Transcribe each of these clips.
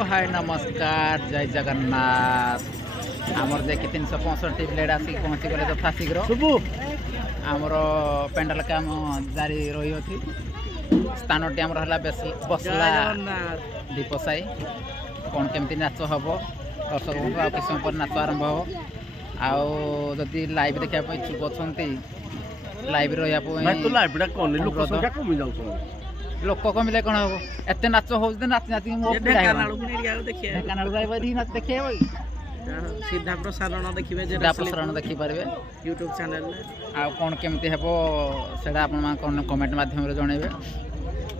हाय नमस्कार जय जगन्नाथ आमर जे 365 ब्लेड आसिक पहुँची गले तथा शीघ्र आमर पेंडाल काम जारी रही अछि स्थान टी आमर हला बसला दीपसाई कौन केमती नाच हम दर्शक बंधु आ किस पर नाच आरंभ हो आदि लाइव देखा इच्छुक अच्छा लाइव रहा लोक कमिले कौन हम एत नाच हो नाच नाच देखिए सीधा प्रसारण देखिए सीधा प्रसारण देखिपारे यूट्यूब चैनल आ कौन केमती हे से कमेंट माध्यम जनइबे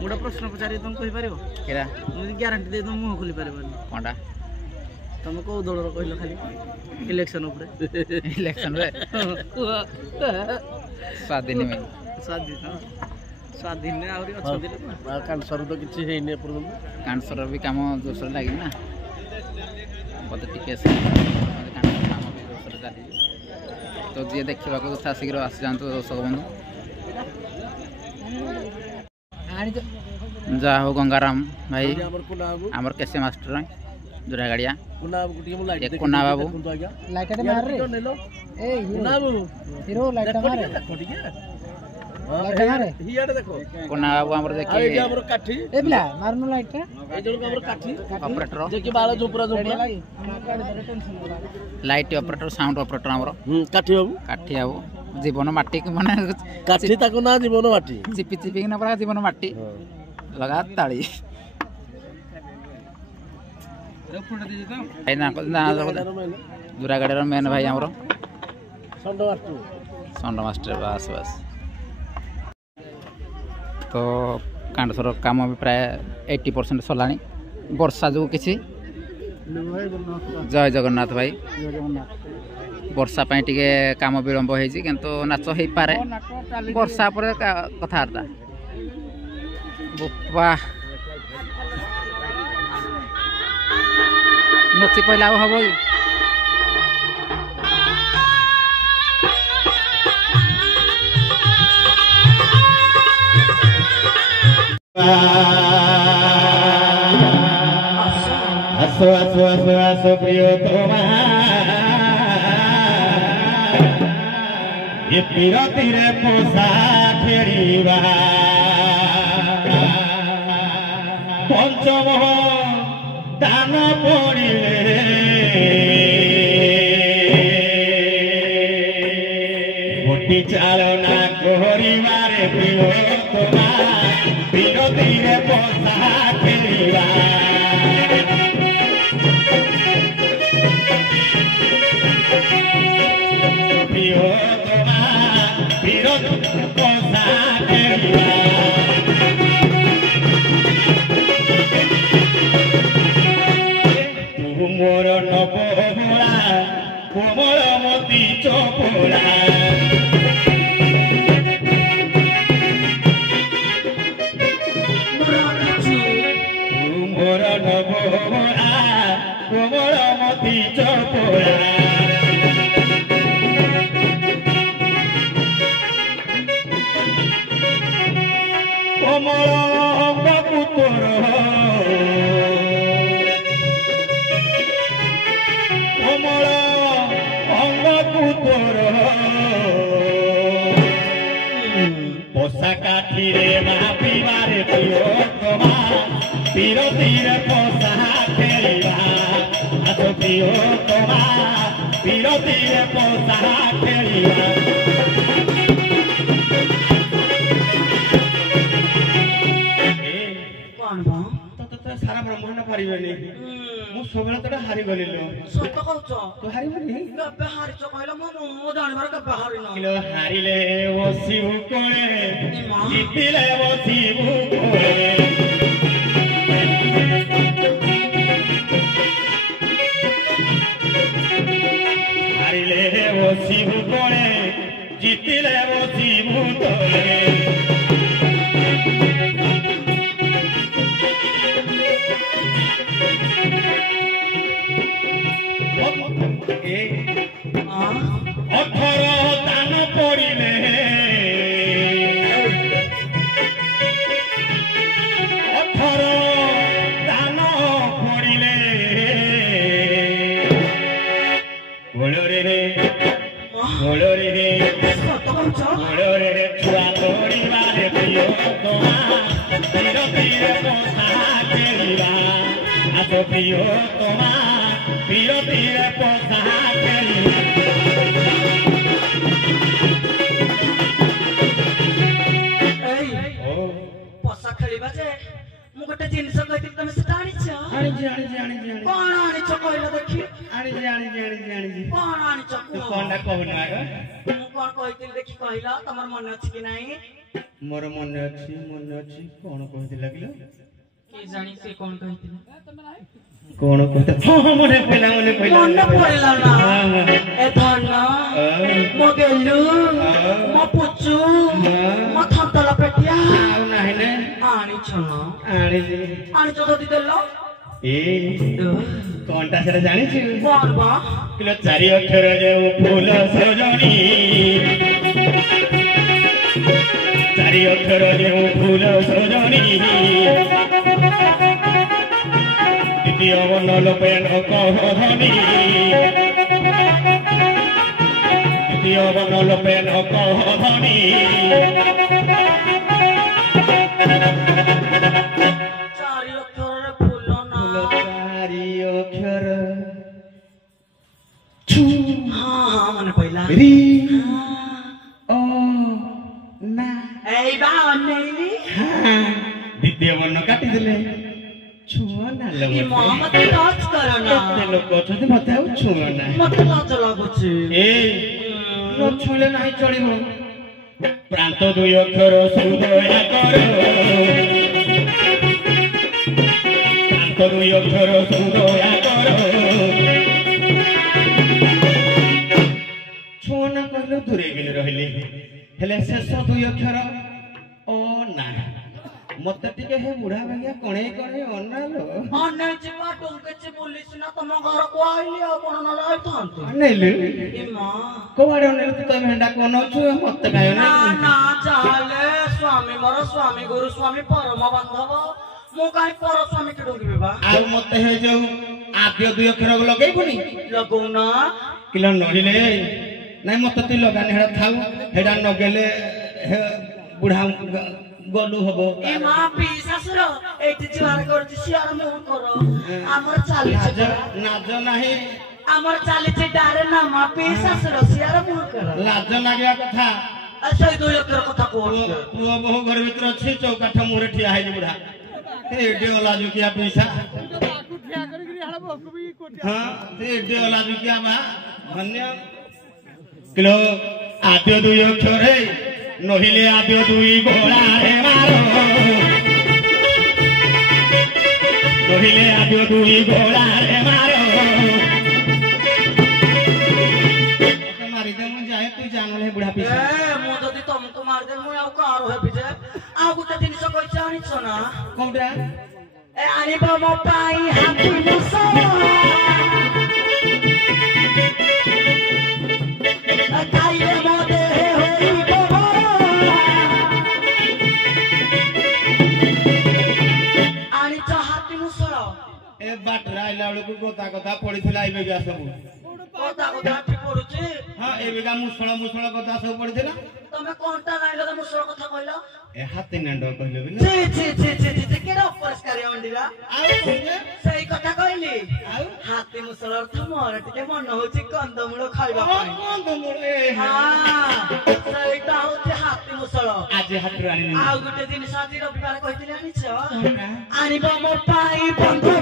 गोटे प्रश्न पचारि तुम कहि पारिबो केरा मुझे ग्यारंटी दे तुम मुंह खोली पारिबो कोनटा तुम को दलर कहलो खाली इलेक्शन ऊपर इलेक्शन रे स्वाधीन में स्वाधीन ने आउरी अछि कैंसर तो किछि हेने पर कैंसर भी काम जोसर लागी ना बत टिके से कैंसर काम भी जोसर चली तो जे देखिबा को सा शीघ्र आसी जानतो दर्शक बंधु जा हो गंगाराम भाई हमर कैसे मास्टर जोरा गाड़िया कोना बाबू लाइट मार रे ए हीरो लाइट मार कोना बाबू हमर देखि हमर काठी ए बिला मारनो लाइट ए जण हमर काठी ऑपरेटर जे कि बाळ जोपरा लाइट ऑपरेटर साउंड ऑपरेटर हमर काठी बाबू काठी बाबू जीवन माटी माने काठी ताको ना जीवन माटी चिपी चिपी ना पड़ा जीवन माटी लगा ताली भाई ना दूरा गाड़ी मेन भाई हमर संड मास्टर बस बस तो कांडसर काम भी प्राय 80% सरलानी वर्षा जो किसी जय जगन्नाथ भाई वर्षा पाई टिके काम विलंब होइछि किंतु नाच हो पारे वर्षा पर कथार्ता बुपा नची पहला हम आसो आसो आसो आसो प्रियतमा ये पीरतीरे पोसा फेरिबा पंचम दान पड़िले मोटी चालना कोहरिबारे प्रियतमा पीरतीरे पोसा फेरिबा मोर नबोला कोमलमती चपोला मोर नबोला कोमलमती चपोला कमल पुत्र कमल अंग पुत्र पोषा काठी मापिबारे प्रियतमा पीरतीरे पोषा खेलिबा आस प्रियतमा पीरतीरे पोषा खेलिबा सारा ब्रह्मांड पारिबेनी मु सबले तडा हारि गलिलो सत कहउछ तो हारिबेनी गप्पे हारिछ कहलो मु जानिबार गप्पे हारिनो किलो हारिले बसिबु कोळे जितिले बसिबु कोळे हारिले बसिबु कोळे जितिले बसिबु कोळे अठर दान पड़िले अठर दान पड़िले तो पियो तोमा पियो पीरे पोसा पोसा खेलिबा जे मु गोटे जिनिस कहती तमे से आनिछ कोन आनिछ कहला देखि कोन आनिछ कोनटा कहना आगे मु कोन कहती देखि कहला तमर मन अछि कि नाही मोर मन अछि कोन कहते लागलो की जानी से कोन कहती कोन कहते हां मने पहिला मन पड़ला ना ए धन मो गेलु मो पुचु मो थंतला पेटिया आउ नाही ने आनिछ न आनिछ जदी देलो ए कोनटा सेटा जानि छु कोन बा किलो चारि अक्षर जे फूल सजनी चारि अक्षर जे फूल सजनी द्वितीय वर्ण लोपे न कहधनी द्वितीय वर्ण लोपे न कहधनी चारि अक्षर फूल ना चारि अक्षर हां मन पहिला री ओ ना ए बा नेली द्वितीय वर्ण काटी देले छुआ ना ई लगे मोहम्मद टच करो ना केते लोक अछते मते आउ छुआ ना मते लाज लागुची ए न छुले नाही चलिबो प्रांत दुई अक्षर सुदया कर प्रांत दुई अक्षर सुदया कर छुआ ना कहलो दूरे गेले रहले हेले शेष दुई अक्षर ओ ना मत टिके हे बुढ़ा भैया कणे अनालो अने जिमा टोंके चे पुलिस ना तम घर को आइली आपण न लाइ थांतो नेलु ई मां कोवाडे नेलु तो भेंडा कोन छु मत गायो ना ना चाले स्वामी मोर स्वामी गुरु स्वामी परम बांधव मु काई पर स्वामी के डोंगी बा आ मत हे जो आद्य दुई अक्षर लगै बुनी लगौ ना किलो नहिले नै मत ती लगाने हेडा थाउ हेडा नगेले बुढ़ा गलु हबो ई मां पिसासुर एति जुआर करछि सियार मुह करो हमर चाली नाज नाही हमर चाली चे डारे ना मां पिसासुर सियार मुह करो लाज लाग्या कथा असै दुई अक्षर कथा कोन पुओ बहु घर भीतर अछि चौकाठ मोरे ठिया है बुढ़ा ए डेला जो किया पैसा हां ते डेला जो किया बा धन्य किलो आद्य दुई अक्षर है नहिले आद्य दुई घोड़ा रे मारो नहिले आद्य दुई घोड़ा रे मारो मारी दे मु जाए तू जानले बुढ़ा पीछे ए मु जदी तुमको मार दे मु आउ कार हेबि जे आ गुटे जिनिस कहि जानि छ ना कोंडा ए आनी बा मो पाई हाथी मुसो काइले मो दे होई बबो आनी छ हाथी मुसो ए बाटरा आइला बेलକୁ गोता गोता पडिथिला आइबे गया सब कोता कोता ठी पडुची हां ए बेगा मुसळ गोता सब पडिथिला तमे कोनटा लाइलो त मुसो कथा कहलो ए हाथी नंड कहलो बिना ची केरा परिष्कार अंडिला आउ कोने सही कथा कहली आउ हाथी मुसळ अर्थ मोर टिके मन होची कंदमूळ खाइबा ପାଇଁ कोन दमळ ए हां ସେଇଟା ହଉଛି ହାତୀ ମୁସଳ आज हाथ रानी ଆଉ ଗୋଟେ ଜିନିଷ ଆଜି ରବିବାର କହିଥିଲି ଆଣିଛ ଆଣିବ ମୋ ପାଇଁ ବନ୍ଧୁ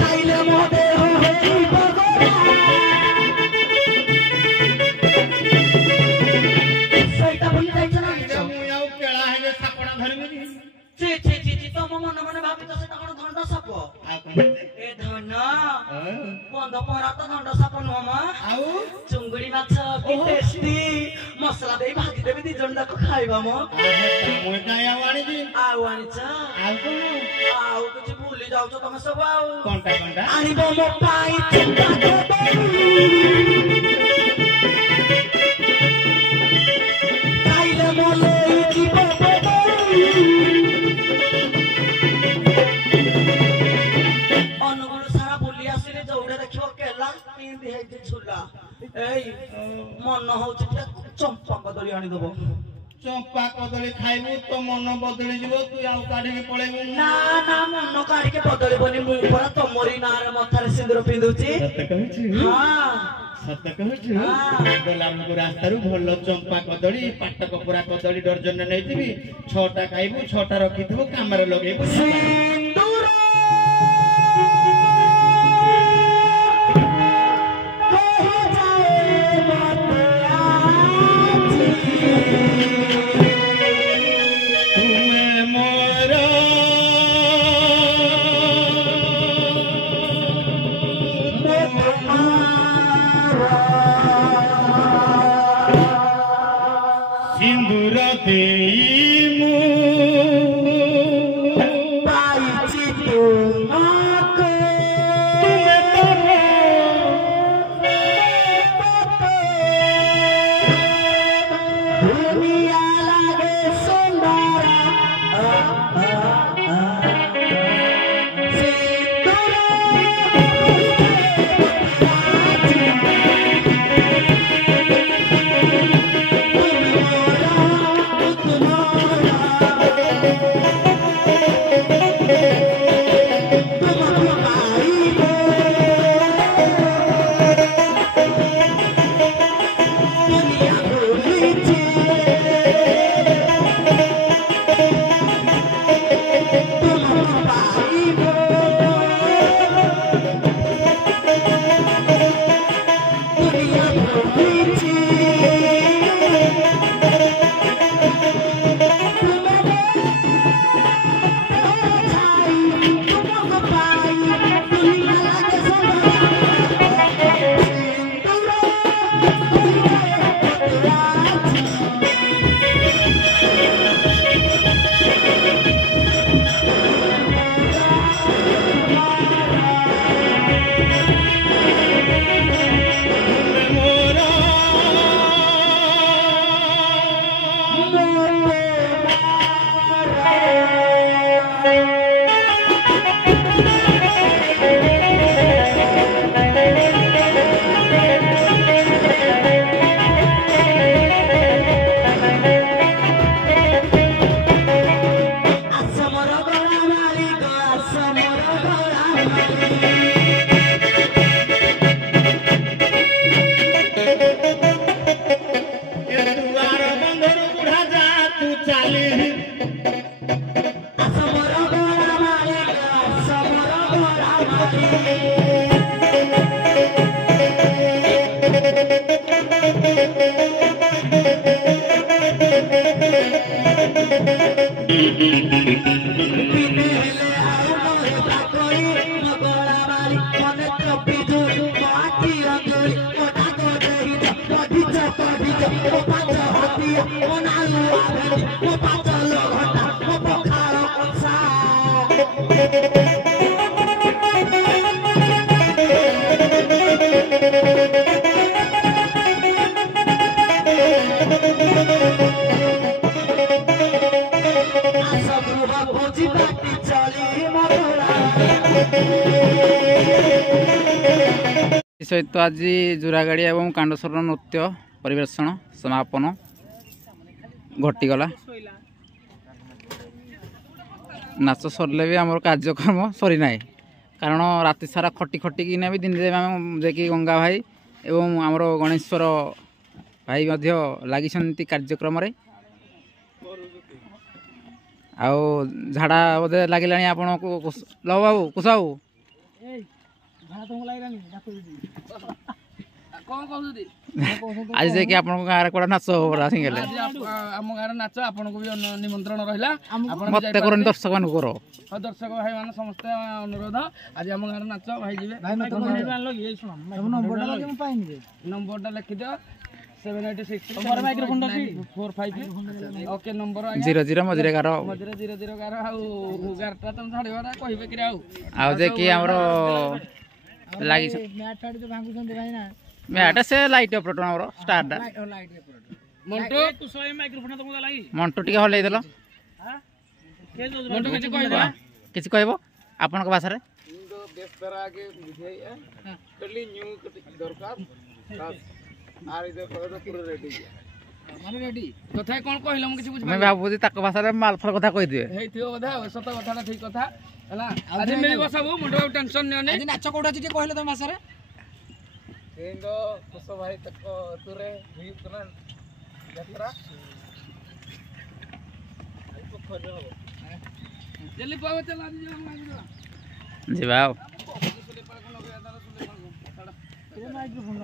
ଖାଇଲେ ମୋ ଦେହ ହେଇବ ସେଇଟା ଭୁଲି ଯାଇଛ ନା ମୁଁ ଆଉ କେଳା ହେଲେ ସାପଣା ଧରିବିନି ଛି ତମ ମନେ ମନେ ଭାବିଛ ସେଟା କଣ ଧଣ୍ଡ ସାପ ଆଉ କୋନ ଏ ଧନ ବନ୍ଧ ପରା ତ ଧଣ୍ଡ ସାପ ନୁହଁ ମ ଆଉ ଚୁଙ୍ଗୁଡି ମାଛ କି ଟେଷ୍ଟି ମସଲା ଦେଇ ଭାଜି ଦେବି ଦି ଜଣ ଯାକ ଖାଇବା ମ ମୁଁ କାଇଁ ଆଉ ଆଣିବି ଆଉ ଆଣିଛ ଆଉ କୋନ ଆଉ କିଛି ଭୁଲି ଯାଉଛ ତମେ ସବୁ ଆଉ କୋନଟା ଆଣିବ ମୋ ପାଇଁ ଚୁପା ଖାଇଲେ ମୋ ନେଇ ଯିବ ଅନୁଗୁଳ ସାରା ବୁଲି ଆସିଲେ ଯୋଉଟା ଦେଖିବ କେଲା ପିନ୍ଧି ହେଇଛି ଝୁଲା ଏଇ ମନ ହଉଛି ଚମ୍ପା କଦଳୀ ଆଣିଦବ ଚମ୍ପା चंपा कदली खाइबू तो मन बदली जीव तू आउ काढी पळेबू ना ना मन काढी के बदलबनी मु परा तमरी नार मथारे सिंदूर पिंदुची सत कहछि हां सत कहछि गलाम को रास्ता रु भल चंपा कदली पाटक पुरा कदली डर्जन नेतिबी 6टा खाइबू 6टा रखिथबो कामरे लगेबू सिंदूर सिंदूर देई पाइछि तुमको दुनिया लागे सुंदर सहित आज जुरागाड़ी एवं कांडस्वर नृत्य परिवेषण समापन घटीगला नाच सरले भी आम कार्यक्रम सरी ना कारण राति सारा खटी खटिकी भी दिन देखिए गंगा भाई एवं आमर गणेश्वर भाई लगी कार्यक्रम आउ झाड़ा बोधे लगे आपण को लो बाबू कुश बाबू आज देखिए आप गाँव कौन नाच हो सिंगल आम गाँव नाच आपन को भी निमंत्रण रहा मत कर दर्शक मान कर दर्शक भाई मान समस्ते अनुरोध आज आम गाँव नाच भाई जी नंबर लिखि दियो 786 ओके नंबर 00 मझे 11 मझे 00 11 आउ 11टा तुम छाड़ीबाटा कहिबे कि आउ देखिए हमरो लागी मैट टाडी जो भांगु छन भाई ना मैट से लाइट ऑपरेटर हमरो स्टार दा मंटो तू सोई माइक्रोफोन तुमको लागी मंटो टिके हलै देलो हां के मंटो किछ कहबो किछ कहबो आपन को भाषा रे देश तरह आगे बुझाई कली न्यू दरकार आर इधर पूरा रेडी ମାନେ ରେଡି ତଥାପି କଣ କହିଲ ମୁଁ କିଛି ମୁଁ ବୁଝିପାରିନି ଭାବୁଛି ତାଙ୍କ ଭାଷାରେ ମାଲଫଲ କଥା କହିଦିଏ ହେଇଥିବ ବୋଧେ ଆଉ ସତ କଥାଟା ଠିକ କଥା ହେଲା ଆଜି ମିଳିବ ସବୁ ମୁଣ୍ଡ ଆଉ ଟେନସନ ନିଅନି ଆଜି ନାଚ କୋଉଠି ଅଛି ଟିକେ କହିଲେ ତମ ଭାଷାରେ ଜଲ୍ଦି ପାଓ ଚାଲ ଆଜି ଯିବା ଯିବା ଆଉ ମାଇକ୍ରୋଫୋନ